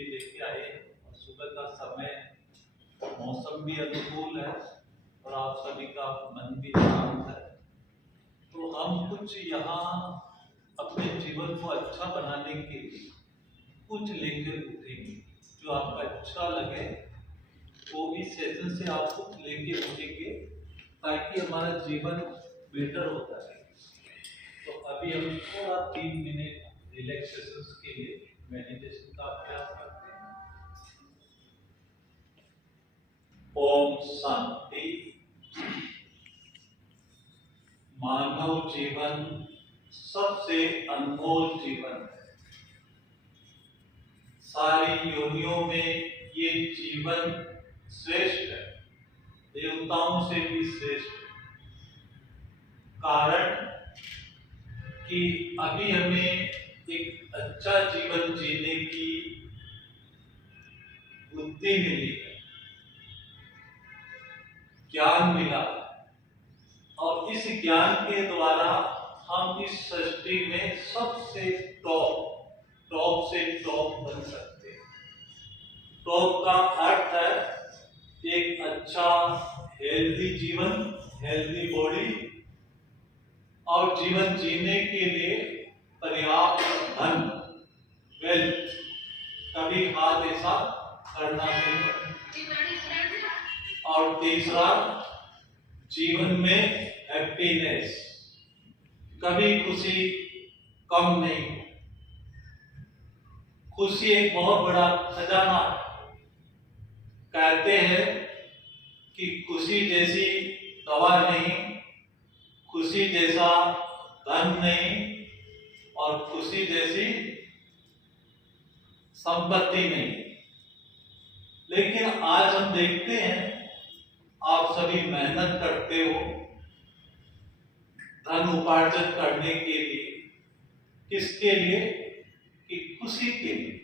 लिए लेके आए और सुबह का समय, मौसम भी अनुकूल है और आप सभी का मन भी शांत है। तो हम कुछ यहाँ अपने जीवन को अच्छा बनाने के लिए कुछ लेकर उठेंगे। जो आपका अच्छा लगे वो भी सेशन से आप कुछ लेके उठेंगे ताकि हमारा जीवन बेटर होता है। तो अभी हम थोड़ा 3 मिनट रिलैक्सेशन के लिए मेडिटेशन का अभ्यास करते हैं। ओम शांति। मानव जीवन सबसे अनमोल जीवन है। सारी योनियों में ये जीवन श्रेष्ठ है, देवताओं से भी श्रेष्ठ है। कारण कि अभी हमें एक अच्छा जीवन जीने की बुद्धि मिली है, ज्ञान मिला और इस ज्ञान के द्वारा हम इस सृष्टि में सबसे टॉप से टॉप बन सकते हैं। टॉप का अर्थ है एक अच्छा हेल्दी जीवन, हेल्दी बॉडी और जीवन जीने के लिए पर्याप्त धन, वेल्थ, कभी हाथ ऐसा करना नहीं। और तीसरा, जीवन में हैप्पीनेस, कभी खुशी कम नहीं। खुशी एक बहुत बड़ा खजाना है। कहते हैं कि खुशी जैसी दवा नहीं, खुशी जैसा धन नहीं और खुशी जैसी संपत्ति नहीं। लेकिन आज हम देखते हैं आप सभी मेहनत करते हो धन उपार्जन करने के लिए। किसके लिए? कि खुशी के लिए।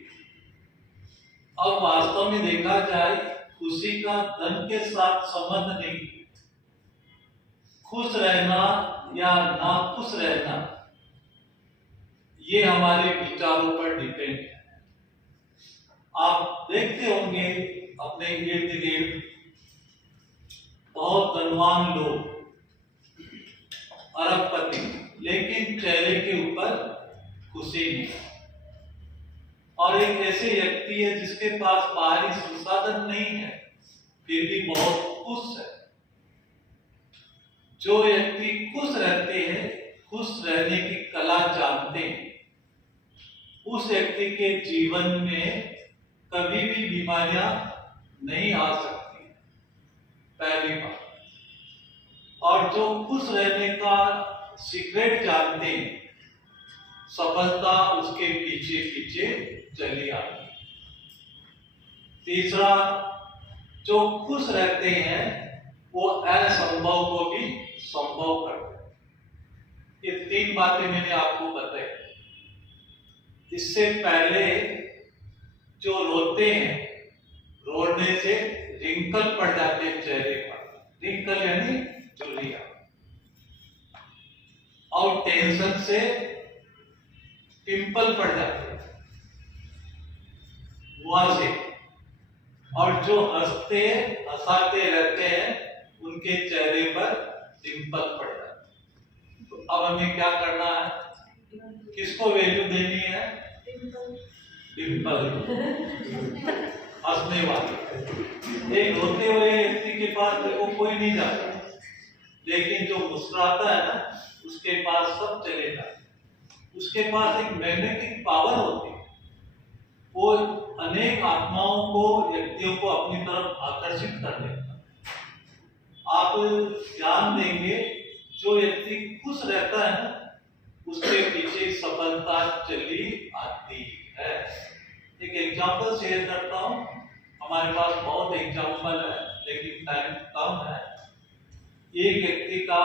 और वास्तव में देखा जाए खुशी का धन के साथ संबंध नहीं। खुश रहना या ना खुश रहना ये हमारे विचारों पर डिपेंड है। आप देखते होंगे अपने इर्द गिर्द बहुत धनवान लोग, अरबपति, लेकिन चेहरे के ऊपर खुशी नहीं। और एक ऐसे व्यक्ति है जिसके पास बाहरी संसाधन नहीं है फिर भी बहुत खुश है। जो व्यक्ति खुश रहते हैं, खुश रहने की कला जानते हैं, उस व्यक्ति के जीवन में कभी भी बीमारियां नहीं आ सकती, पहली बात। और जो खुश रहने का सीक्रेट जानते हैं, सफलता उसके पीछे पीछे चली आती। तीसरा, जो खुश रहते हैं वो असंभव को भी संभव करते हैं। ये 3 बातें मैंने आपको बताई। इससे पहले जो रोते हैं, रोने से रिंकल पड़ जाते हैं चेहरे पर। रिंकल यानी झुर्रियां। और टेंशन से पिंपल पड़ जाते हैं वहां से। और जो हंसाते रहते हैं उनके चेहरे पर डिंपल पड़ जाते हैं। तो अब हमें क्या करना है? किसको वैल्यू देनी है? डिंपल, हंसने वाले। एक रोते हुए व्यक्ति के पास देखो कोई नहीं जाता, लेकिन जो मुस्कुराता है ना उसके पास सब चले जाते। उसके पास एक मैग्नेटिक पावर होती है, वो अनेक आत्माओं को, व्यक्तियों को अपनी तरफ आकर्षित कर लेता है। आप ध्यान देंगे जो व्यक्ति खुश रहता है ना उसके पीछे सफलता चली आती है। एक एग्जांपल शेयर करता हूं। हमारे पास बहुत एग्जांपल है लेकिन टाइम कम है। एक व्यक्ति का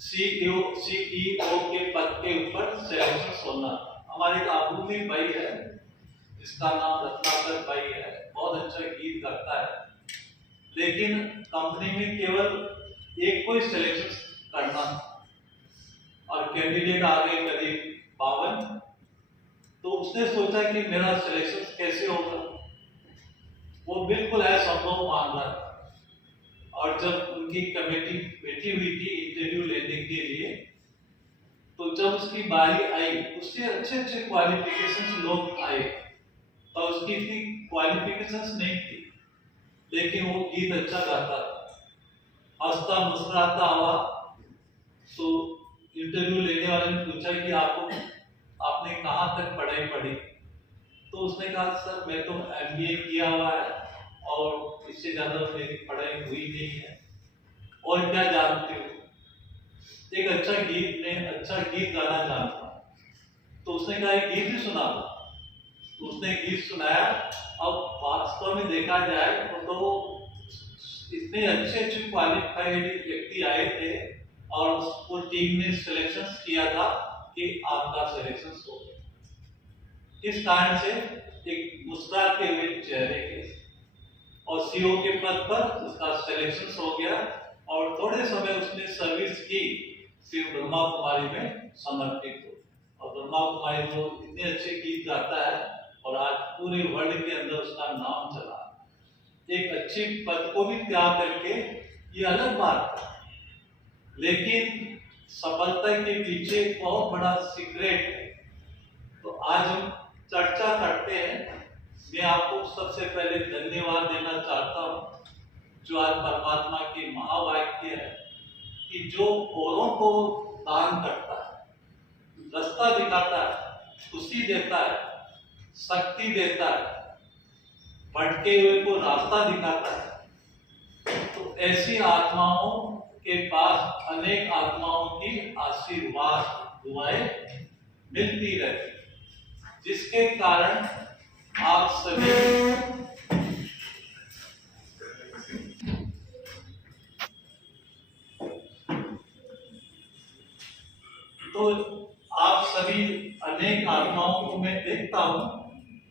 सीईओ के पद के ऊपर सिलेक्शन होना। हमारे काबू में भाई है जिसका नाम रत्नाकर भाई है, बहुत अच्छा गीत करता है, लेकिन कंपनी में केवल एक को सिलेक्शन करना और कैंडिडेट आ गए करीब 52। तो उसने सोचा कि मेरा सिलेक्शन कैसे होगा, वो बिल्कुल असंभव मान रहा था। और जब उनकी कमेटी बैठी हुई थी इंटरव्यू लेने के लिए, तो जब उसकी बारी आई, उससे अच्छे अच्छे क्वालिफिकेशंस लोग आए और उसकी इतनी क्वालिफिकेशंस नहीं थी, लेकिन वो गीत अच्छा गाता था। हंसता मुस्कुराता हुआ, तो इंटरव्यू लेने वाले ने पूछा कि आपने कहाँ तक पढ़ाई पढ़ी, तो उसने कहा सर मैं तो MBA किया हुआ है और इससे ज्यादा मेरी पढ़ाई हुई नहीं है, और क्या जानते हो, एक अच्छा गीत गाना जानता हूं। तो उसने कहा एक गीत ही सुना दो, तो उसने गीत सुनाया। अब वास्तव में देखा जाए तो इतने अच्छे अच्छे क्वालिफाइड व्यक्ति आए थे और उसको टीम ने सिलेक्शन किया था कि आपका सिलेक्शन हो गया। इस कारण से एक मुस्कुराते हुए चेहरे के और CO के पद पर उसका सिलेक्शन हो गया और थोड़े समय उसने सर्विस की, फिर ब्रह्मा कुमारी में समर्पित हो। और ब्रह्मा कुमारी तो इतने अच्छे गीत गाता है और आज पूरे वर्ल्ड के अंदर उसका नाम चला। एक अच्छी पद को भी त्याग करके, ये अलग बात है, लेकिन सफलता के पीछे बहुत बड़ा सीक्रेट है। तो आज हम चर्चा करते हैं। मैं आपको सबसे पहले धन्यवाद देना चाहता हूँ, जो आज परमात्मा की महावाक्य है कि जो औरों को दान करता है, रास्ता दिखाता है, खुशी देता है, शक्ति देता है, भटके हुए को रास्ता दिखाता है, तो ऐसी आत्माओं के पास अनेक आत्माओं की आशीर्वाद दुआएं मिलती रहती, जिसके कारण आप सभी अनेक आत्माओं को मैं देखता हूँ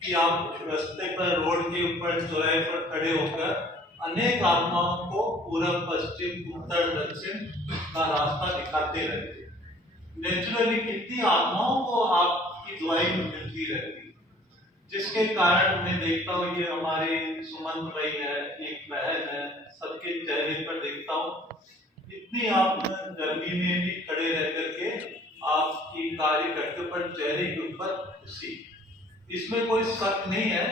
कि आप रास्ते पर, रोड के ऊपर, चौराहे पर खड़े होकर अनेक आत्माओं को पूर्व, पश्चिम, उत्तर, दक्षिण का रास्ता दिखाते रहते हैं। नेचुरली कितनी आत्माओं को आपकी दुआएं मिलती रहती, जिसके कारण मैं देखता हूँ ये हमारे सुमन भाई है, एक बहन है, सबके चेहरे पर देखता हूँ इतनी आप गर्मी में भी खड़े रह करके आपकी कार्यकर्ता पर चेहरे के ऊपर खुशी। इसमें कोई शक नहीं है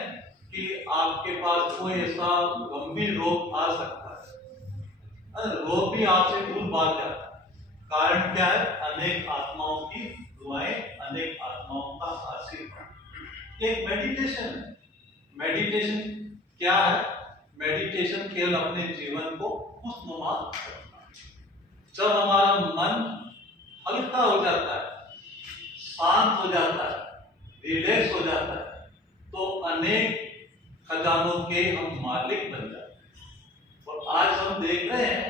कि आपके पास कोई ऐसा गंभीर रोग आ सकता है, रोग भी आपसे दूर भाग जाता है। कारण क्या है? अनेक आत्माओं की दुआएं, अनेक आत्माओं का आशीर्वाद। एक मेडिटेशन है। मेडिटेशन क्या है? मेडिटेशन केवल अपने जीवन को खुशनुमा करना। जब हमारा मन हल्का हो जाता है, शांत हो जाता है, रिलैक्स हो जाता है, तो अनेक खजानों के हम मालिक बन जाते हैं। और आज हम देख रहे हैं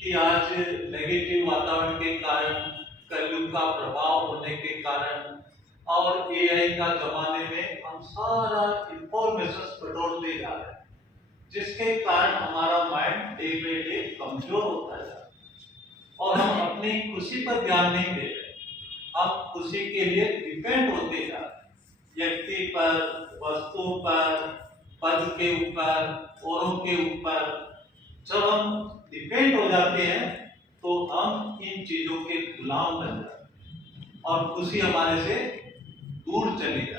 कि आज नेगेटिव वातावरण के कारण, कलयुग का प्रभाव होने के कारण और AI का जमाने में हम सारा इंफॉर्मेशन बटोरते जा रहे हैं, जिसके कारण हमारा माइंड डे बाई डे कमजोर होता है और हम अपनी खुशी पर ध्यान नहीं दे रहे। हम खुशी के लिए डिपेंड होते जा रहे, व्यक्ति पर, वस्तु पर, पद के ऊपर, औरों के ऊपर। जब हम डिपेंड हो जाते हैं तो हम इन चीजों के गुलाम बन जाते हैं और खुशी हमारे से दूर चली जाती है।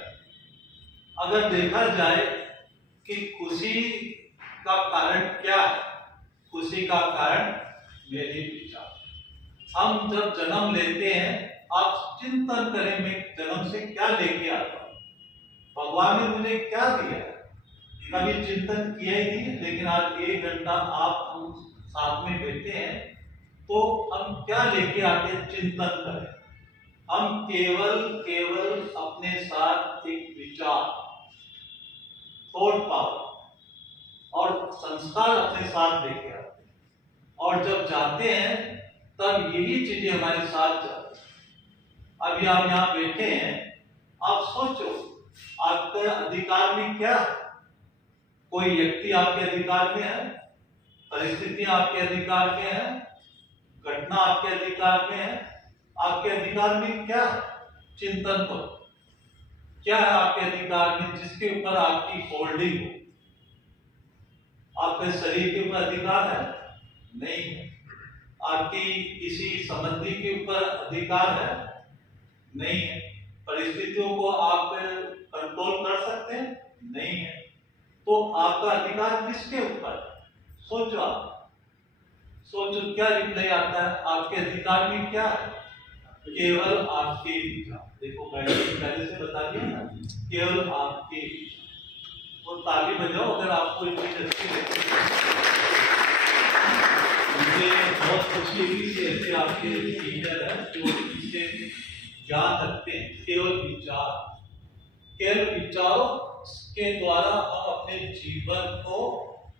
अगर देखा जाए कि खुशी का कारण क्या है, खुशी का कारण मेरे विचार। हम जब जन्म लेते हैं, आप चिंतन करें मैं जन्म से क्या लेके आता हूँ, भगवान ने मुझे क्या दिया, कभी चिंतन किया ही नहीं। लेकिन आज 1 घंटा आप हम साथ में बैठे हैं तो हम क्या लेके आते हैं, चिंतन करें। हम केवल अपने साथ एक विचार, थॉट पावर और संस्कार अपने साथ लेके आते हैं, और जब जाते हैं तब यही चीजें हमारे साथ जाती हैं। अभी आप यहाँ बैठे हैं, आप सोचो आपके अधिकार में क्या है? कोई व्यक्ति आपके अधिकार में है, परिस्थिति आपके अधिकार में है, घटना आपके अधिकार में है। आपके अधिकार में क्या? चिंतन करो, क्या है आपके अधिकार में जिसके ऊपर आपकी होल्डिंग हो? आपके शरीर के ऊपर अधिकार है? नहीं है। आपकी किसी संबंधी के ऊपर अधिकार है? नहीं है। परिस्थितियों को आप कंट्रोल कर सकते हैं? नहीं है। तो आपका अधिकार किसके ऊपर? सोचो आप, सोचो क्या रिप्लाई आता है। आपके अधिकार में क्या है? केवल आपके विचार। देखो मैंने पहले से बता दिया ना, केवल आपके विचार। तो ताली बजाओ अगर आपको ये चीज अच्छी लगती है। मुझे बहुत खुशी हुई कि ऐसे आपके टीचर है जो इसे ज्ञान रखते हैं। केवल विचार, केवल विचारों के द्वारा हम अपने जीवन को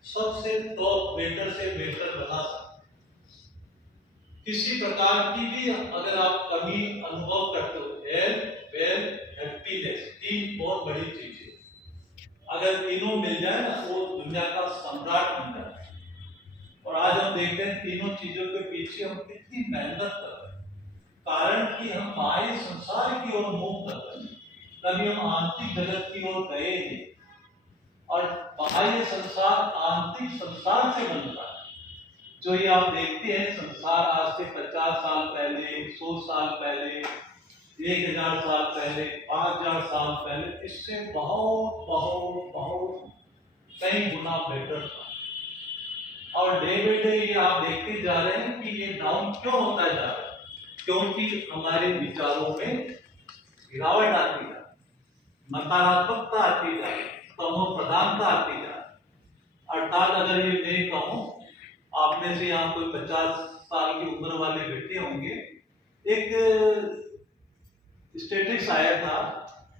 सबसे टॉप बेटर से बेटर बना सकते हैं। किसी प्रकार की भी अगर आप कमी अनुभव करते हो, हेल्थ, वेल्थ, हैप्पीनेस, तीन बहुत बड़ी चीजें, अगर तीनों मिल जाए ना वो दुनिया का सम्राट बन जाता है। और आज हम देखते हैं तीनों चीजों के पीछे हम कितनी मेहनत कर रहे हैं, कारण कि हम बाह्य संसार की ओर मूव कर रहे हैं, कभी हम आंतरिक जगत की ओर गए नहीं। और बाह्य संसार आंतरिक संसार से बनता है। जो ये आप देखते हैं संसार आज से 50 साल पहले, 100 साल पहले, 1000 साल पहले, 5000 साल पहले, इससे बहुत बहुत बहुत कई गुना बेटर था। और डे बाई डे ये आप देखते जा रहे हैं कि ये डाउन क्यों होता जा रहा है? क्योंकि हमारे विचारों में गिरावट आती है, नकारात्मकता आती है, तमो प्रधानता आती है। अर्थात अगर ये मैं कहूं, आप में से यहाँ कोई 50 साल की उम्र वाले बैठे होंगे, एक स्टेटिस्टिक्स आया था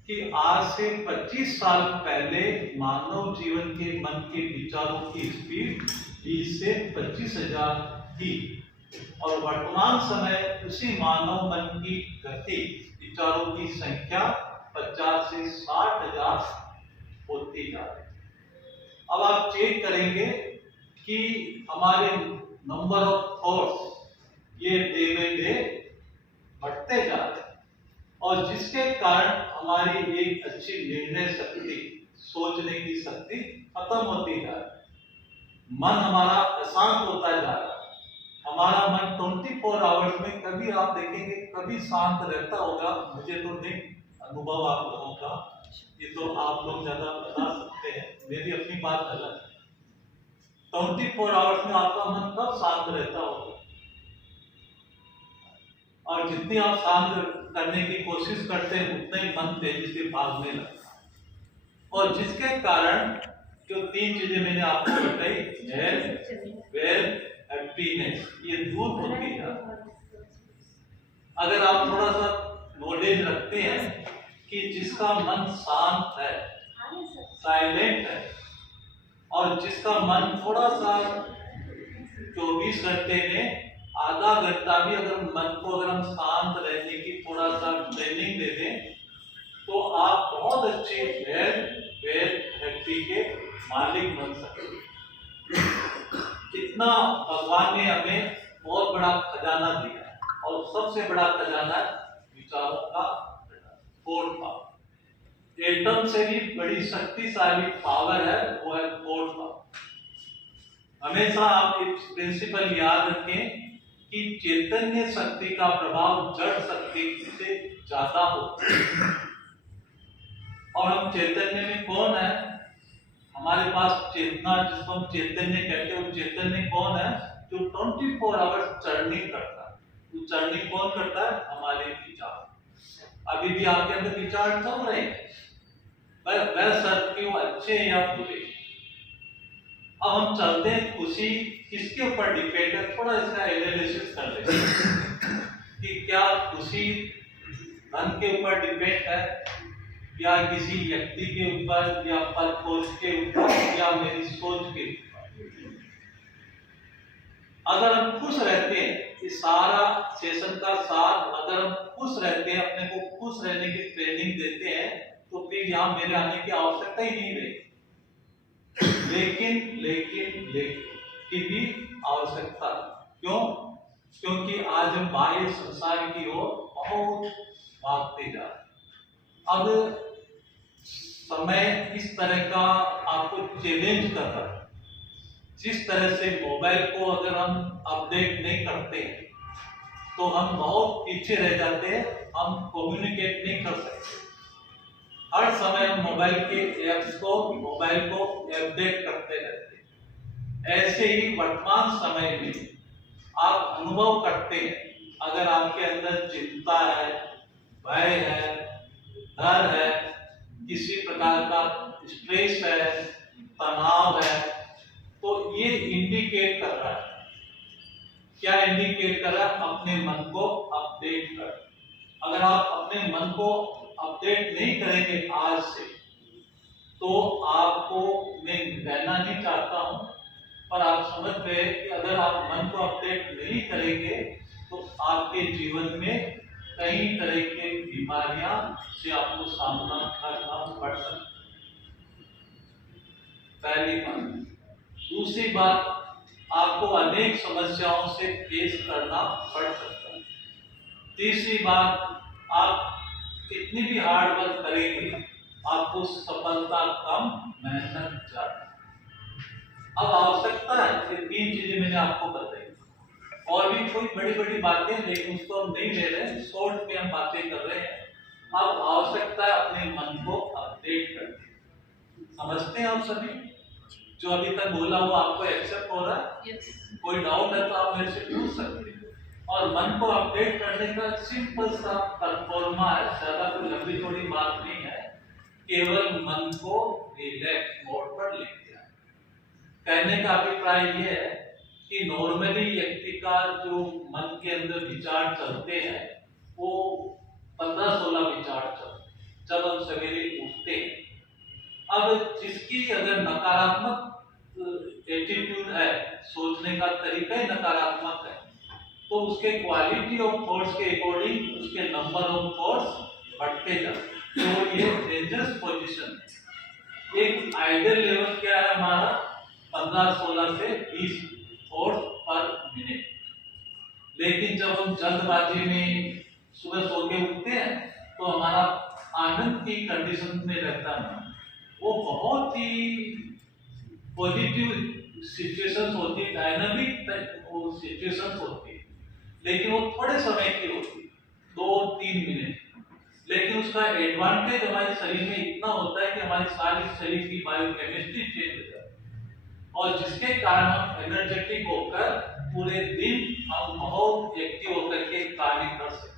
कि आज से 25 साल पहले मानव जीवन के मन के विचारों की स्पीड 20 से 25,000 थी, और वर्तमान समय उसी मानव मन की गति, विचारों की संख्या 50 से 60,000 होती जा रही है। अब आप चेक करेंगे कि हमारे नंबर ऑफ थॉट्स ये डे बाई डे बढ़ते जा रहे हैं, और जिसके कारण हमारी एक अच्छी निर्णय शक्ति, सोचने की शक्ति खत्म होती जा रही है। मन हमारा अशांत होता जा रहा है। हमारा मन 24 आवर्स में कभी आप देखेंगे कभी शांत रहता होगा? मुझे तो नहीं अनुभव आप लोगों का, ये तो आप लोग ज्यादा बता सकते हैं, मेरी अपनी बात अलग है। 24 आवर्स में आपका मन कब शांत रहता होगा? और जितनी आप शांत करने की कोशिश करते हैं उतना ही मन तेजी से भागने लगता है। और जिसके कारण जो तीन चीजें मैंने आपको बताई, हेल्थ, वेल्थ, हैप्पीनेस, ये दूर होती है। अगर आप थोड़ा सा नॉलेज रखते हैं कि जिसका मन शांत है, साइलेंट है, और जिसका मन थोड़ा सा 24 घंटे में आधा घंटा भी अगर मन को अगर हम शांत रहने की थोड़ा सा ट्रेनिंग दे दें, तो आप बहुत अच्छे हेल्थ, वेल्थ, हैप्पी के मालिक बन सकते हैं। इतना भगवान ने हमें बहुत बड़ा खजाना दिया है, और सबसे बड़ा खजाना विचारों का थॉट पावर। एटम से भी बड़ी शक्तिशाली पावर है, वो है थॉट पावर। हमेशा आप एक प्रिंसिपल याद रखें कि चैतन्य शक्ति का प्रभाव जड़ शक्ति से ज्यादा होता है। और हम चैतन्य में कौन है? हमारे पास चेतना, जिसको हम चैतन्य कहते हैं, वो चैतन्य कौन है? जो 24 आवर्स चर्निंग करता है। वो चर्निंग कौन करता है? हमारे विचार। अभी भी आपके अंदर विचार चल रहे हैं, वह शर्त कि वो अच्छे या बुरे। अब हम चलते हैं, खुशी किसके ऊपर डिपेंड है? थोड़ा इसका एनालिसिस कर लेते हैं कि क्या खुशी धन के ऊपर डिपेंड है, या किसी व्यक्ति के ऊपर, या पद पोस्ट के ऊपर, या मेरी सोच के ऊपर। अगर हम खुश रहते हैं, इस सारा सेशन का साथ, अगर हम खुश रहते हैं, अपने को खुश रहने की ट्रेनिंग देते हैं, तो फिर यहाँ मेरे आने की आवश्यकता ही नहीं रही। लेकिन की भी आवश्यकता। क्यों? क्योंकि आज हम बाह्य संसार की ओर बहुत भागते जा रहे हैं। अब समय इस तरह का आपको चैलेंज कर रहा है। जिस तरह से मोबाइल को अगर हम अपडेट नहीं करते हैं तो हम बहुत पीछे रह जाते हैं, हम कम्युनिकेट नहीं कर सकते। हर समय हम मोबाइल के ऐप्स को, मोबाइल को अपडेट करते रहते हैं। ऐसे ही वर्तमान समय में आप अनुभव करते हैं, अगर आपके अंदर चिंता है, भय है, डर है, किसी प्रकार का स्ट्रेस है, तनाव है, तो ये इंडिकेट कर रहा है। क्या इंडिकेट कर रहा है? अपने मन को अपडेट कर। अगर आप अपने मन को अपडेट नहीं करेंगे आज से, तो आपको, मैं कहना नहीं चाहता हूं, पर आप समझ गए कि अगर आप मन को अपडेट नहीं करेंगे तो आपके जीवन में कई तरह की बीमारियां से आपको सामना करना पड़ सकता है। पहली बात। दूसरी बात, आपको अनेक समस्याओं से फेस करना पड़ सकता है। तीसरी बात, आप कितनी भी हार्ड वर्क करेंगे, आपको सफलता कम, मेहनत ज्यादा। अब आवश्यकता है कि 3 चीजें मैंने आपको बताई, और भी कोई बड़ी बड़ी बातें, लेकिन उसको हम नहीं ले रहे हैं, शॉर्ट में हम बातें कर रहे हैं। अब आवश्यकता है अपने मन को अपडेट करने। समझते हैं आप सभी? जो अभी तक बोला वो आपको एक्सेप्ट हो रहा है? yes. कोई डाउट है तो आप मेरे से पूछ सकते हैं। और मन को अपडेट करने का सिंपल सा परफॉर्मा है, ज्यादा कोई लंबी थोड़ी बात नहीं है, केवल मन को रिलैक्स मोड पर लेके आए। कहने का अभिप्राय ये है कि नॉर्मली व्यक्ति का जो मन के अंदर विचार चलते हैं वो 15-16 विचार चलते हैं जब हम सवेरे उठते हैं। अब जिसकी अगर नकारात्मक एटीट्यूड है, सोचने का तरीका ही नकारात्मक है, तो उसके क्वालिटी ऑफ थॉट्स के अकॉर्डिंग उसके नंबर ऑफ थॉट्स बढ़ते जाते हैं। तो ये डेंजरस पोजीशन है। एक आइडियल लेवल क्या है हमारा? 15-16 से 20 थॉट्स पर मिनट। लेकिन जब हम जल्दबाजी में सुबह सो के उठते हैं तो हमारा आनंद की कंडीशन में रहता है, वो बहुत ही पॉजिटिव सिचुएशंस होती है, डायनामिक सिचुएशंस होती है, लेकिन वो थोड़े समय की होती है, 2-3 मिनट। लेकिन उसका एडवांटेज हमारे शरीर में इतना होता है कि हमारी सारी शरीर की बायोकेमिस्ट्री चेंज हो जाती है, और जिसके कारण हम एनर्जेटिक होकर पूरे दिन हम बहुत एक्टिव होकर के कार्य कर सकते हैं।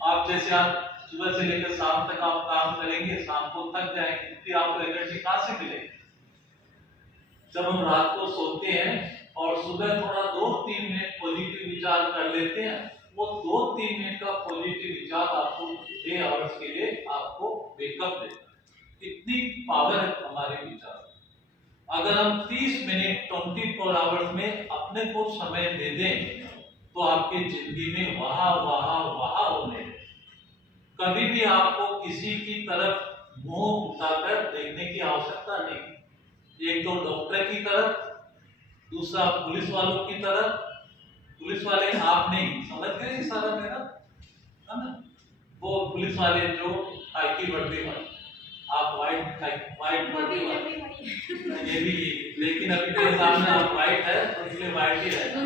आप जैसे आप सुबह से लेकर शाम तक आप काम करेंगे, शाम को थक जाएंगे, फिर आपको एनर्जी कहां से मिलेगी? जब हम रात को सोते हैं और सुबह थोड़ा 2-3 मिनट पॉजिटिव विचार कर लेते हैं, वो 2-3 मिनट का पॉजिटिव विचार आपको 6 आवर्स के लिए आपको वेकअप देता है। इतनी पावर है हमारे विचार। अगर हम 30 मिनट 24 आवर्स में अपने को समय दे दें तो आपकी जिंदगी में वहा होने। कभी भी आपको किसी की तरफ मुंह उठाकर देखने की आवश्यकता नहीं। एक तो डॉक्टर की तरफ, दूसरा पुलिस वालों की तरफ। पुलिस वाले आप नहीं, समझ गए सारा मेरा, है ना? वो पुलिस वाले जो हाई की वर्दी वाले, आप वाइट वर्दी वाले, ये भी, लेकिन अभी मेरे सामने आप वाइट है तो इसलिए वाइट ही रहेगा,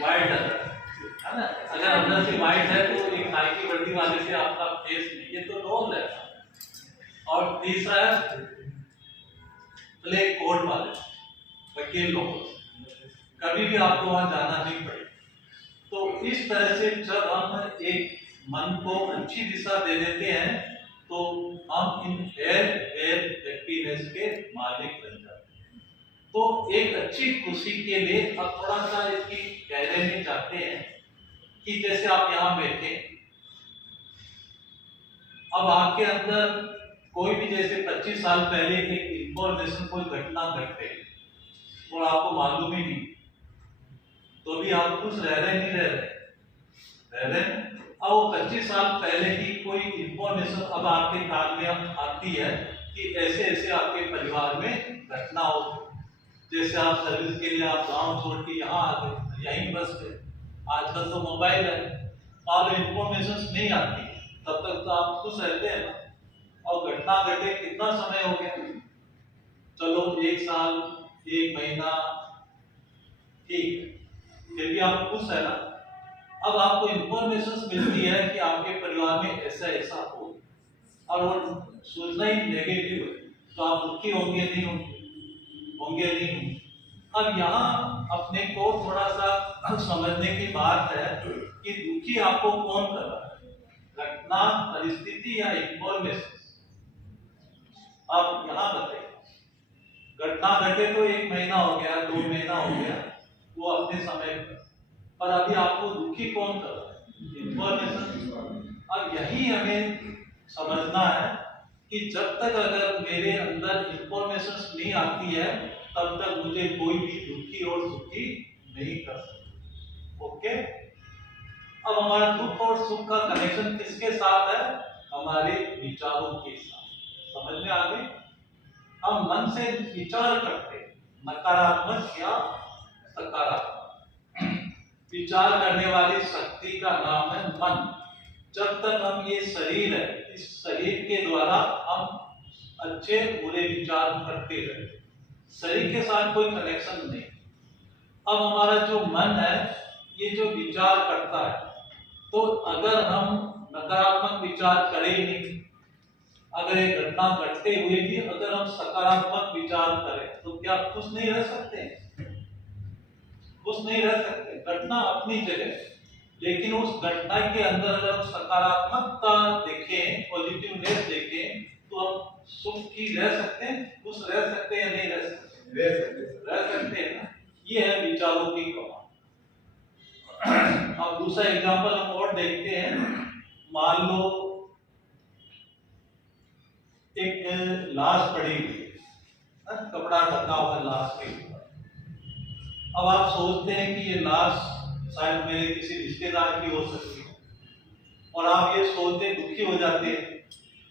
वाइट है ना? अगर अंदर से वाइट है तो एक हाई की वर्दी वाले से आपका फेस नहीं, ये तो रोल है। और तीसरा है ब्लैक कोट वाले, वकील लोग, कभी भी आपको वहां जाना नहीं पड़े। तो इस तरह से जब हम एक मन को अच्छी दिशा दे देते हैं तो हम इन हैप्पीनेस के मालिक बन जाते हैं। तो एक अच्छी खुशी के लिए अब थोड़ा सा इसकी गहराई में जाते हैं कि जैसे आप यहाँ बैठे, अब आपके अंदर कोई भी जैसे 25 साल पहले एक इंफॉर्मेशन, कोई घटना घटे और आपको मालूम ही नहीं, तो भी आप खुश रह रहे नहीं रह रहे। अब वो 25 साल पहले की कोई इंफॉर्मेशन अब आपके कान में आती है कि ऐसे ऐसे आपके परिवार में घटना हो, जैसे आप सर्विस के लिए आप गांव छोड़ के यहाँ आ गए, यहीं बस गए। आजकल तो मोबाइल है, आप इंफॉर्मेशन नहीं आती, तब तक तो आप खुश रहते हैं ना। और घटना घटे कितना समय हो गया, चलो 1 साल 1 महीना, ठीक, फिर भी आप खुश है ना। अब आपको इंफॉर्मेशन मिलती है कि आपके परिवार में ऐसा ऐसा हो, और वो सोचना ही नेगेटिव है, तो आप दुखी होंगे नहीं होंगे नहीं होंगे। अब यहाँ अपने को थोड़ा सा समझने की बात है कि दुखी आपको कौन कर रहा है, घटना, परिस्थिति या इंफॉर्मेशन। आप यहाँ बताइए, घटना घटे तो 1 महीना हो गया, 2 महीना हो गया, वो अपने समय पर अभी आपको दुखी कौन कर रहा है, इंफॉर्मेशन। अब यही हमें समझना है कि जब तक अगर मेरे अंदर इंफॉर्मेशन नहीं आती है तब तक मुझे कोई भी दुखी और सुखी नहीं कर सकता। ओके, अब हमारा दुख और सुख का कनेक्शन किसके साथ है, हमारे विचारों के साथ। समझ में आ गई। हम मन से विचार करते हैं, नकारात्मक या सकारात्मक। विचार करने वाली शक्ति का नाम है मन। जब तक हम ये शरीर है, इस शरीर के द्वारा हम अच्छे बुरे विचार करते रहे, शरीर के साथ कोई कनेक्शन नहीं। अब हमारा जो मन है ये जो विचार करता है, तो अगर हम नकारात्मक विचार करें ही नहीं, अगर ये घटना घटते हुए भी अगर हम सकारात्मक विचार करें तो क्या खुश नहीं रह सकते, खुश नहीं रह सकते। घटना अपनी जगह, लेकिन उस घटना के अंदर अगर हम सकारात्मकता देखें, पॉजिटिवनेस देखें, तो हम सुख की रह सकते हैं, खुश रह सकते हैं या नहीं रह सकते, रह सकते हैं ना। ये है विचारों की कमाल। अब दूसरा एग्जांपल हम और देखते हैं। मान लो एक लाश पड़ी हुई है, कपड़ा ढका हुआ लाश के ऊपर। अब आप सोचते हैं कि ये लाश शायद मेरे किसी रिश्तेदार की हो सकती है, और आप ये सोचते दुखी हो जाते हैं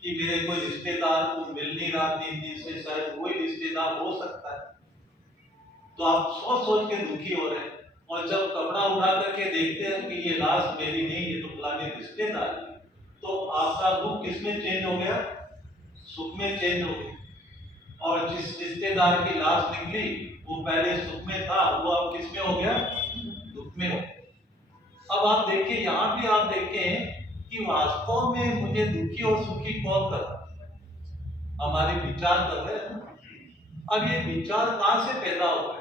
कि मेरे कोई रिश्तेदार को मिल नहीं रहा 3 दिन से, शायद कोई रिश्तेदार हो सकता है। तो आप सोच सोच के दुखी हो रहे हैं, और जब कपड़ा उठा करके देखते हैं कि ये लाश मेरी नहीं है, तो फलाने रिश्तेदार की, तो आपका दुख किसमें चेंज हो गया, सुख में चेंज हो गया। और जिस रिश्तेदार की लाश निकली वो पहले सुख में था, वो अब किस में हो गया, दुख में हो गया। अब आप देखिए, यहाँ भी आप देखें कि वास्तव में मुझे दुखी और सुखी कौन कर रहा है, हमारे विचार कर रहे हैं। अब ये विचार कहां से पैदा हुआ है।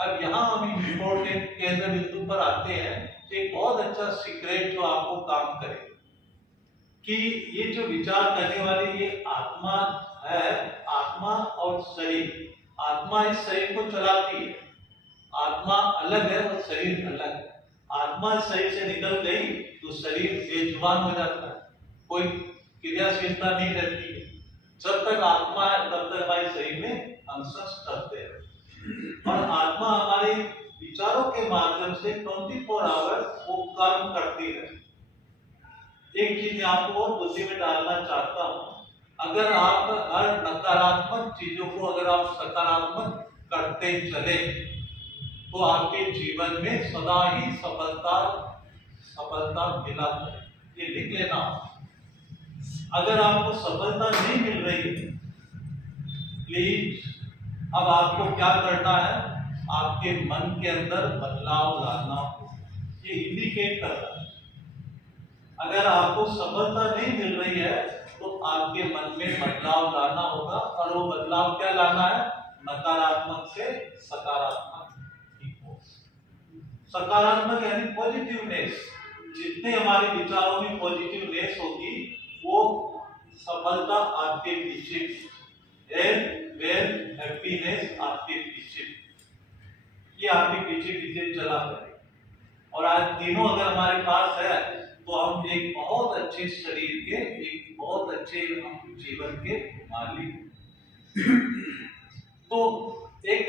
अब यहाँ हम इंपॉर्टेंट केंद्र बिंदु पर आते हैं। एक बहुत अच्छा सीक्रेट जो आपको काम करे कि ये जो विचार करने वाली ये आत्मा है, आत्मा और शरीर, आत्मा इस शरीर को चलाती है। आत्मा अलग है और शरीर अलग है। आत्मा शरीर से निकल गई तो शरीर बेजुबान हो जाता है, कोई क्रियाशीलता नहीं रहती है। जब तक आत्मा है तब तक हमारे शरीर में अंश करते हैं, और आत्मा हमारे विचारों के माध्यम से 24 आवर्स वो कर्म करती है। एक चीज मैं आपको और बुद्धि में डालना चाहता हूँ, अगर आप हर नकारात्मक चीजों को अगर आप सकारात्मक करते चले तो आपके जीवन में सदा ही सफलता मिला है। ये लिख लेना। अगर आपको सफलता नहीं मिल रही है, प्लीज अब आपको क्या करना है, आपके मन के अंदर बदलाव लाना होगा। ये इंडिकेट कर रहा है अगर आपको सफलता नहीं मिल रही है तो आपके मन में बदलाव लाना होगा, और वो बदलाव क्या लाना है, नकारात्मक से सकारात्मक। सकारात्मक यानी पॉजिटिवनेस। जितने हमारे विचारों में पॉजिटिवनेस होगी वो सफलता आपके पीछे, हेल्थ वेल्थ हैप्पीनेस आपके पीछे, ये आपके पीछे पीछे चला करेगा। और आज तीनों अगर हमारे पास है तो हम एक बहुत अच्छे शरीर के, एक बहुत अच्छे जीवन के मालिक। तो एक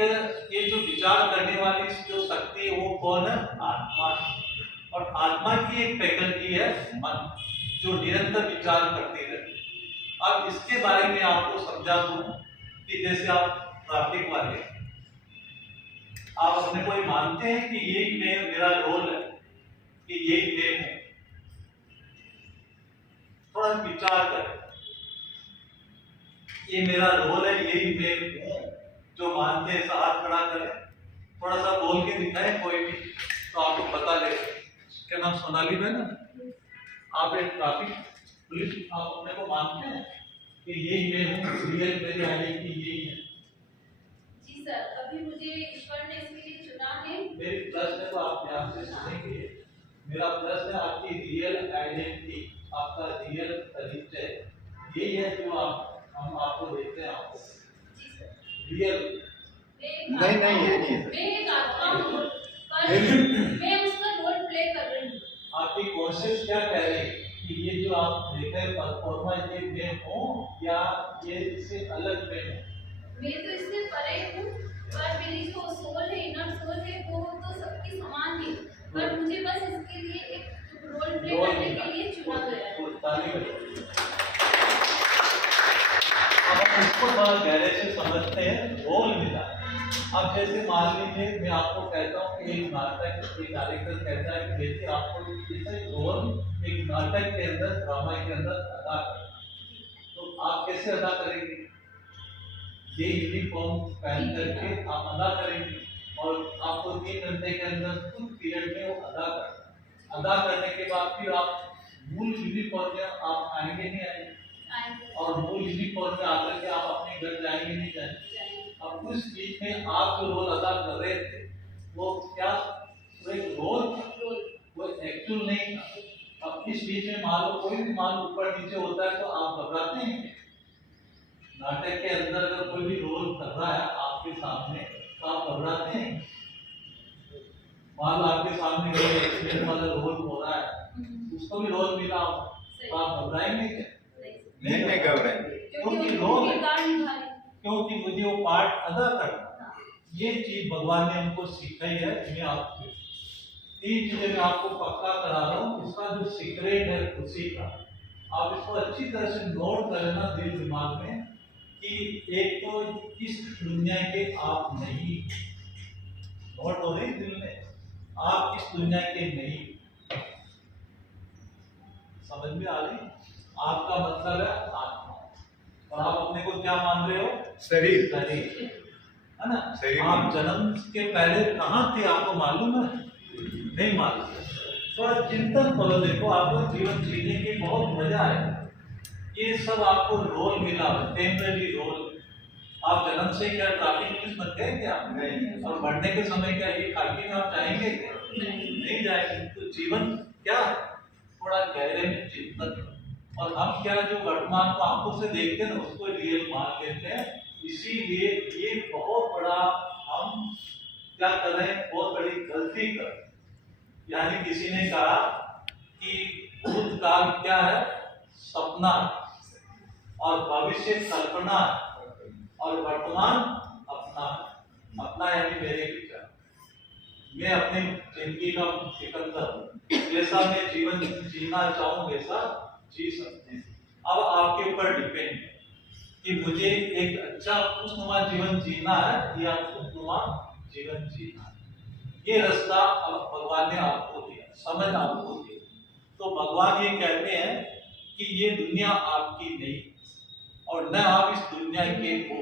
ये जो विचार करने वाली जो शक्ति है वो कौन है, आत्मा। और आत्मा की एक फैकल्टी है मन, जो निरंतर विचार करती रहती है। अब इसके बारे में आपको समझा दूं कि जैसे आप ट्रैफिक वाले, आप अपने को मानते हैं कि यही मेरा रोल है, कि यही नेम है। थोड़ा विचार करें, ये मेरा रोल है, यही मैं हूँ। जो मानते हैं ऐसा हाथ खड़ा करें, थोड़ा सा बोल के दिखाएं कोई भी, तो आपको पता लगेगा। क्या नाम सोनाली बहन है? आप एक ट्रैफिक पुलिस, आप अपने को मानते हैं कि यही मैं हूँ, रियल मेरी आइडेंटिटी यही है? जी सर, अभी मुझे ईश्वर ने इसके लिए चुना है। मेरी प्रश्न को आप ध्यान से सुनेंगे। मेरा प्रश्न है आपकी रियल आइडेंटिटी, आपका रियल परिचय यही है जो हम आपको देखते हैं। आपको जी सर, रियल नहीं नहीं ये नहीं है। मैं एक आत्मा हूँ, पर मैं उसका रोल प्ले कर रही हूँ। आपकी कोशिश क्या कह रही है कि ये जो आप देख रहे हैं परफॉर्मेंस, ये मैं हूँ या ये इससे अलग मैं हूँ? मैं तो इससे परे हूँ, पर मेरी जो सोल है, इनर सोल है, वो तो सबकी समान है, पर मुझे बस इसके लिए एक रोल प्ले करने के लिए चुना गया है। अब हम इसको थोड़ा गहरे से समझते हैं। रोल मिला। अब जैसे मान लीजिए मैं आपको कहता हूँ कि एक नाटक, एक डायरेक्टर कहता है कि देखिए आपको इसे रोल एक नाटक के अंदर, ड्रामा के अंदर अदा करना, तो आप कैसे अदा करेंगे? ये यूनिफॉर्म पहन करके आप अदा करेंगे और आपको 3 घंटे के अंदर कुछ पीरियड में वो अदा करना। अदा करने के बाद फिर आप मूल यूनिफॉर्म में आप आएंगे नहीं आएंगे, और मूल यूनिफॉर्म में आकर के आप अपने घर जाएंगे नहीं जाएंगे। अब उस चीज में आप जो रोल अदा कर रहे थे वो क्या, वो एक रोल, वो एक्चुअल नहीं था। अब इस बीच में मान लो कोई भी मान ऊपर नीचे होता है तो आप घबराते हैं। नाटक के अंदर अगर कोई भी रोल कर रहा है आपके सामने तो आप घबराते हैं। मान लो आपके सामने कोई एक्सीडेंट वाला रोल हो रहा है, उसको भी रोल मिला हो तो आप घबराएंगे क्या? नहीं घबराएंगे, क्योंकि रोल, क्योंकि मुझे वो पार्ट अदा करना। ये चीज भगवान ने हमको सिखाई है। मैं आपको 3 चीजें मैं आपको पक्का करा रहा हूँ। इसका जो सीक्रेट है खुशी का, आप इसको अच्छी तरह से नोट कर लेना दिल दिमाग में कि एक तो इस दुनिया के आप नहीं, नोट हो रही दिल में, आप इस दुनिया के नहीं। समझ में आ रही? आपका मतलब है आत्मा, और आप अपने को क्या मान रहे हो? शरीर। शरीर है ना? शरीर। आप जन्म के पहले कहाँ थे आपको मालूम है? नहीं मालूम। थोड़ा चिंतन करो, देखो आपको जीवन जीने की बहुत मजा है। ये सब आपको रोल मिला, टेम्पररी रोल। आप जन्म से क्या ट्रैफिक पुलिस बन गए क्या? नहीं। और बढ़ने के समय क्या ये खाकी में आप जाएंगे क्या? नहीं जाएंगे। तो जीवन क्या है? थोड़ा गहरे में चिंतन करो। और हम क्या जो वर्तमान को आंखों से देखते हैं ना, उसको रियल मान लेते हैं। इसीलिए ये बहुत बड़ा हम क्या कर रहे हैं, बहुत बड़ी गलती कर रहे हैं। यानी किसी ने कहा कि भूतकाल क्या है? सपना, और भविष्य कल्पना, और वर्तमान अपना। अपना यानी मेरे विचार, मैं अपनी जिंदगी का सिकंदर हूँ। जैसा मैं जीवन जीना चाहूँ वैसा जी सकते हैं। अब आपके ऊपर डिपेंड है कि मुझे एक अच्छा खुशनुमा जीवन जीना है या खुशनुमा जीवन जीना है। ये रास्ता अब भगवान ने आपको दिया, समझ आपको दी। तो भगवान ये कहते हैं कि ये दुनिया आपकी नहीं और न आप इस दुनिया के हो।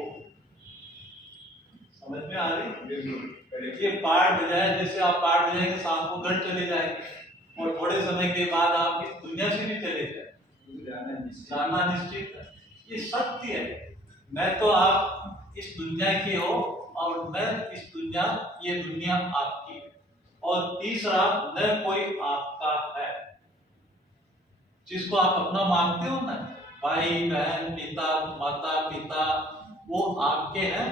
समझ में आ रही? ये पार्ट बजाय, जैसे आप पार्ट बजाएंगे शाम को घर चले जाएंगे और थोड़े समय के बाद आप इस दुनिया से भी चले जाए, जाना निश्चित है। ये सत्य है। मैं तो आप इस दुनिया के हो और मैं इस दुनिया, ये दुनिया आपकी है। और तीसरा, न कोई आपका है। जिसको आप अपना मानते हो ना, भाई बहन पिता माता पिता, वो आपके हैं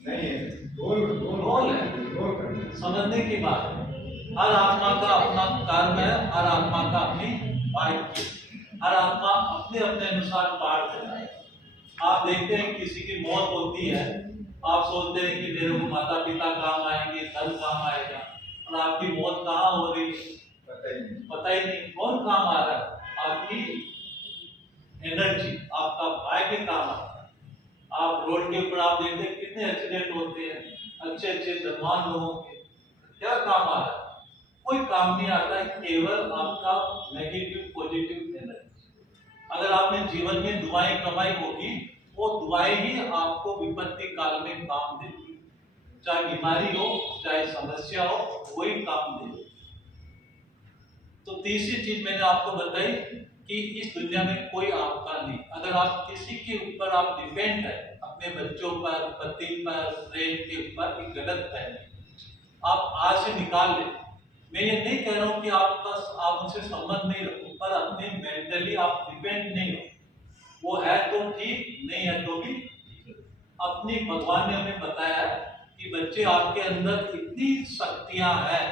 नहीं है, रोल है। समझने की बात है। हर आत्मा का अपना कर्म है, हर आत्मा का अपनी वाइफ, हर आत्मा अपने अपने अनुसार पार करता है। आप देखते हैं किसी की मौत होती है, आप सोचते हैं कि मेरे को माता पिता काम आएंगे, धन काम आएगा, और आपकी मौत कहाँ हो रही है पता ही नहीं। कौन काम आ रहा है? आपकी एनर्जी, आपका भाग्य काम आता है। आप रोड के ऊपर आप देखते हैं कितने एक्सीडेंट होते हैं, अच्छे अच्छे धनवान लोगों के, क्या काम आ रहा है? कोई काम नहीं आता है, केवल आपका नेगेटिव पॉजिटिव एनर्जी। अगर आपने जीवन में दुआएं कमाई होगी, वो दुआएं ही आपको विपत्ति काल में काम देती है। चाहे बीमारी हो, चाहे समस्या हो, वही काम देती है। तो तीसरी चीज मैंने आपको बताई कि इस दुनिया में कोई आपका नहीं। अगर आप किसी के ऊपर आप डिपेंड है, अपने बच्चों पर, पति पर, फ्रेंड के ऊपर, एक गलत है, आप आज से निकाल लें। मैं ये नहीं कह रहा हूँ कि आप उनसे संबंध नहीं रखो, पर अपने मेंटली आप डिपेंड नहीं हो। वो है तो ठीक, नहीं है तो भी अपनी भगवान ने हमें बताया है कि बच्चे आपके अंदर इतनी शक्तियां हैं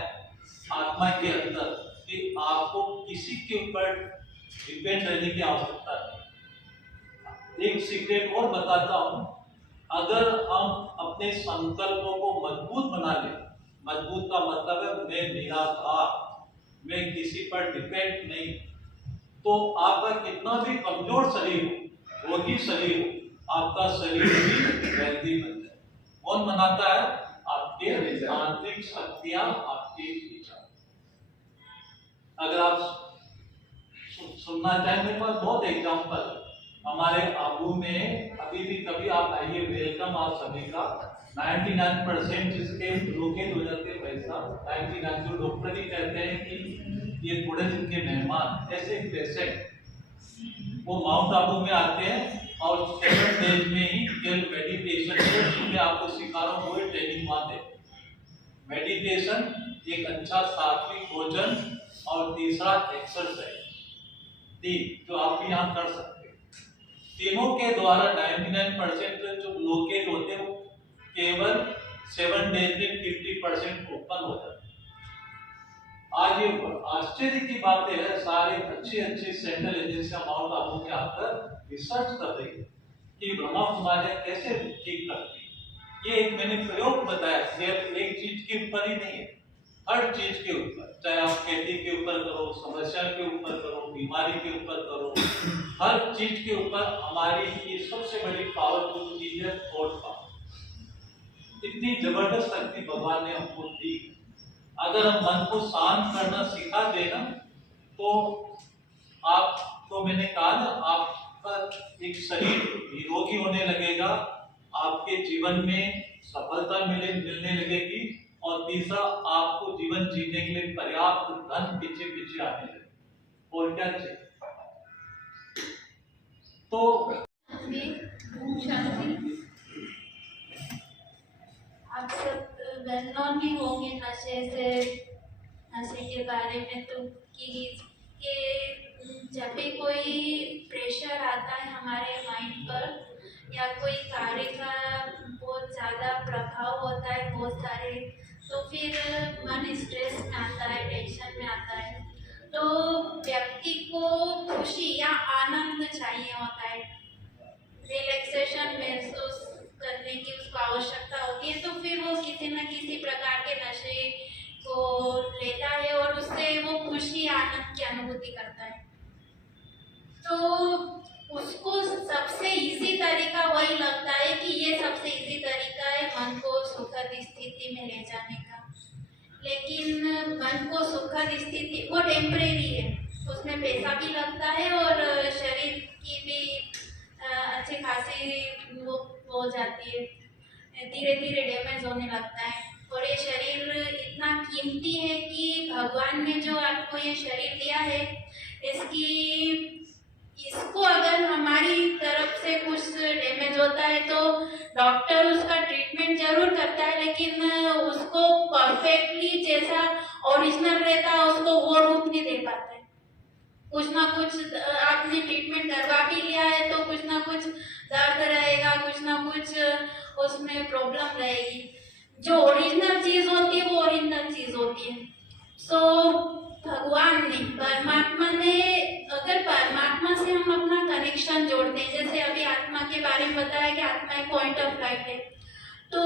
आत्मा के अंदर कि आपको किसी के ऊपर डिपेंड रहने की आवश्यकता नहीं। एक सीक्रेट और बताता हूँ, अगर हम अपने संकल्पों को मजबूत बना लें, मजबूत का मतलब है मैं निराधार, मैं किसी पर डिपेंड नहीं, तो आपका कितना भी कमजोर शरीर हो, रोगी शरीर हो, आपका शरीर भी हेल्दी बन जाए। कौन बनाता है? आपके आंतरिक शक्तियां, आपके विचार। अगर आप सुनना चाहें, मेरे पास बहुत एग्जाम्पल हमारे आबू में अभी भी कभी आप आइए, वेलकम आप सभी का। 99% जिसके रोके हो जाते पैसा, 99 जो डॉक्टर ही कहते हैं कि ये थोड़े दिन के मेहमान, ऐसे पेशेंट वो माउंट आबू में आते हैं और 7 डेज में ही केवल मेडिटेशन में आपको सिखा रहा हूँ, वो ट्रेनिंग वहाँ दे। मेडिटेशन, एक अच्छा सात्विक भोजन और तीसरा एक्सरसाइज, तीन जो आप भी यहाँ कर सकते हैं। तीनों के द्वारा 99% जो ब्लॉकेज होते हैं वो केवल 7 डेज में 50% ओपन हो जाते हैं। आज ये आश्चर्य की बात है, सारे अच्छे सेंट्रल एजेंसियां माउंट आबू में आकर रिसर्च कर रही है कि ब्रह्मा कुमारियां कैसे ठीक करती है। ये एक मैंने प्रयोग बताया, सिर्फ एक चीज के ऊपर ही नहीं है, हर चीज के ऊपर, चाहे आप खेती के ऊपर करो, समस्या के ऊपर करो, बीमारी के ऊपर करो, हर चीज के ऊपर हमारी ये सबसे बड़ी पावरफुल चीज है थॉट पावर। इतनी जबरदस्त शक्ति भगवान ने हमको दी। अगर हम मन को शांत करना सिखा देना तो आपको, मैंने कहा ना, आपका एक शरीर निरोगी होने लगेगा, आपके जीवन में सफलता मिलने लगेगी, और तीसरा आपको जीवन जीने के लिए पर्याप्त धन पीछे पीछे आने लगे। और क्या चाहिए? तो आप सब वेल नोन ही होंगे नशे के बारे में, तो कि जब भी कोई प्रेशर आता है हमारे माइंड पर या कोई कार्य का बहुत ज़्यादा प्रभाव होता है बहुत सारे, तो फिर मन स्ट्रेस में आता है, टेंशन में आता है। तो व्यक्ति को खुशी या आनंद चाहिए होता है, रिलैक्सेशन महसूस करने की उसको आवश्यकता होती है, तो फिर वो किसी न किसी प्रकार के नशे को लेता है और उससे वो खुशी आनंद की अनुभूति करता है। तो उसको सबसे इजी तरीका वही लगता है कि ये सबसे इजी तरीका है मन को सुखद स्थिति में ले जाने का। लेकिन मन को सुखद स्थिति वो टेम्परेरी है, उसमें पैसा भी लगता है और शरीर की भी अच्छी खासी वो हो जाती है, धीरे धीरे डैमेज होने लगता है। और ये शरीर इतना कीमती है कि भगवान ने जो आपको ये शरीर दिया है, इसको अगर हमारी तरफ से कुछ डैमेज होता है तो डॉक्टर उसका ट्रीटमेंट जरूर करता है, लेकिन उसको परफेक्टली जैसा ओरिजिनल रहता है उसको वो रूप नहीं दे पाता है। कुछ ना कुछ आपने ट्रीटमेंट करवा भी लिया है तो कुछ ना कुछ दर्द रहेगा, कुछ ना कुछ उसमें प्रॉब्लम रहेगी। जो ओरिजिनल चीज होती है वो ओरिजिनल चीज होती है। सो भगवान ने, परमात्मा ने, अगर परमात्मा से हम अपना कनेक्शन जोड़ते हैं, जैसे अभी आत्मा के बारे में बताया कि आत्मा एक पॉइंट ऑफ लाइट है, तो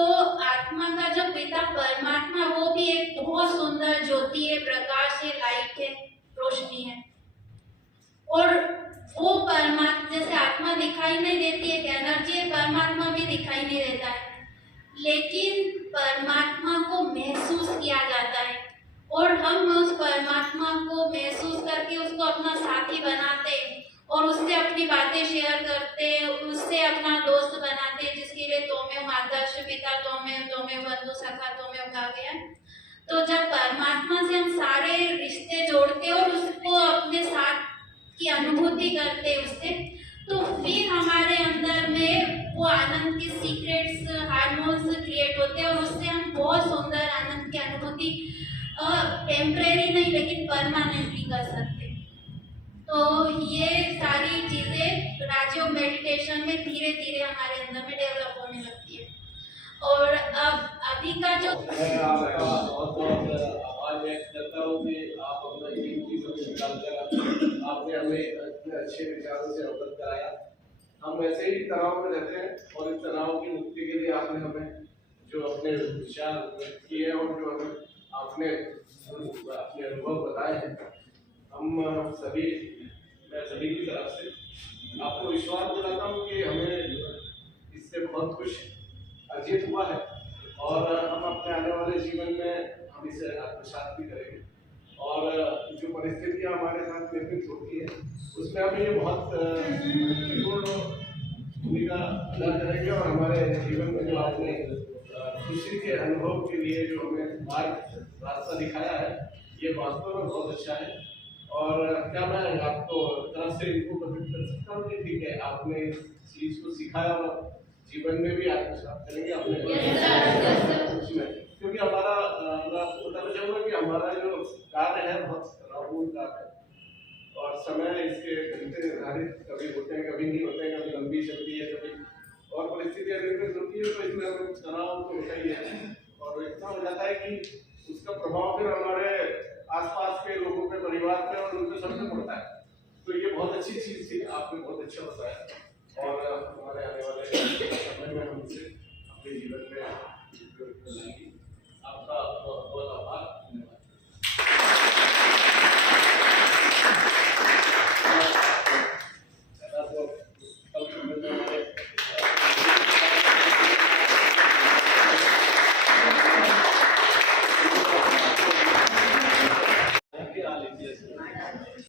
आत्मा का जो पिता परमात्मा वो भी एक बहुत सुंदर ज्योति है, प्रकाश है, लाइट है, रोशनी है। और वो परमात्मा, जैसे आत्मा दिखाई नहीं देती है, एनर्जी है, परमात्मा भी दिखाई नहीं देता है, लेकिन परमात्मा को महसूस किया जाता है और हम उस परमात्मा को महसूस करके उसको अपना साथी बनाते हैं और उससे अपनी बातें शेयर करते, उससे अपना दोस्त बनाते, जिसके लिए तोमे माता पिता तोमे बंधु सखा तोमे उगा गया। तो जब परमात्मा से हम सारे रिश्ते जोड़ते और उसको अपने साथ की अनुभूति करते उससे, तो फिर हमारे अंदर में वो आनंद के सीक्रेट्स हार्मोन्स क्रिएट होते हैं और उससे हम बहुत सुंदर आनंद की अनुभूति टेम्परेरी नहीं लेकिन परमानेंटली कर सकते। तो ये सारी चीजें राजयोग मेडिटेशन में धीरे धीरे हमारे अंदर में डेवलप होने लगती है। और अब अभी का जो मैं आपका बहुत बहुत आभार व्यक्त करता हूँ कि आप अपना कीमती समय निकालकर आपने हमें इतने अच्छे विचारों से अवगत कराया। हम वैसे ही तनाव में रहते हैं और इस तनाव की मुक्ति के लिए आपने हमें जो अपने विचार व्यक्त किए और जो हमें आपने अपने अनुभव बताए हैं, हम सभी मैं सभी की तरफ से आपको विश्वास दिलाता हूँ कि हमें इससे बहुत कुछ अर्जित हुआ है और हम अपने आने वाले जीवन में हम इसे आत्मसात भी करेंगे। और जो परिस्थितियाँ हमारे साथ निर्मित होती है उसमें हम ये बहुत महत्वपूर्ण भूमिका अदा करेंगे और हमारे जीवन में जो आपने खुशी के अनुभव के लिए जो हमें मार्ग रास्ता दिखाया है, ये वास्तव में बहुत अच्छा है। और क्या मैं आपको तरफ से इनको कमिट कर सकता हूँ कि ठीक है, आपने इस चीज़ को सिखाया और जीवन में भी आत्मसात करेंगे अपने क्योंकि हमारा मैं आपको बताना चाहूँगा कि हमारा जो कार्य है बहुत तनावपूर्ण कार्य है और समय इसके घंटे निर्धारित कभी होते हैं कभी नहीं होते हैं, कभी लंबी चलती है कभी और परिस्थितियाँ निर्मित होती है, तो इसमें हमें तनाव तो होता ही है और इतना हो जाता है कि उसका प्रभाव फिर हमारे आसपास के लोगों पे, परिवार पे और उनके सब पे पड़ता है। तो ये बहुत अच्छी चीज़ थी, आपने बहुत अच्छा बताया और हमारे आने वाले समय में हम इसे अपने जीवन में लाएंगे। आपका बहुत बहुत आभार।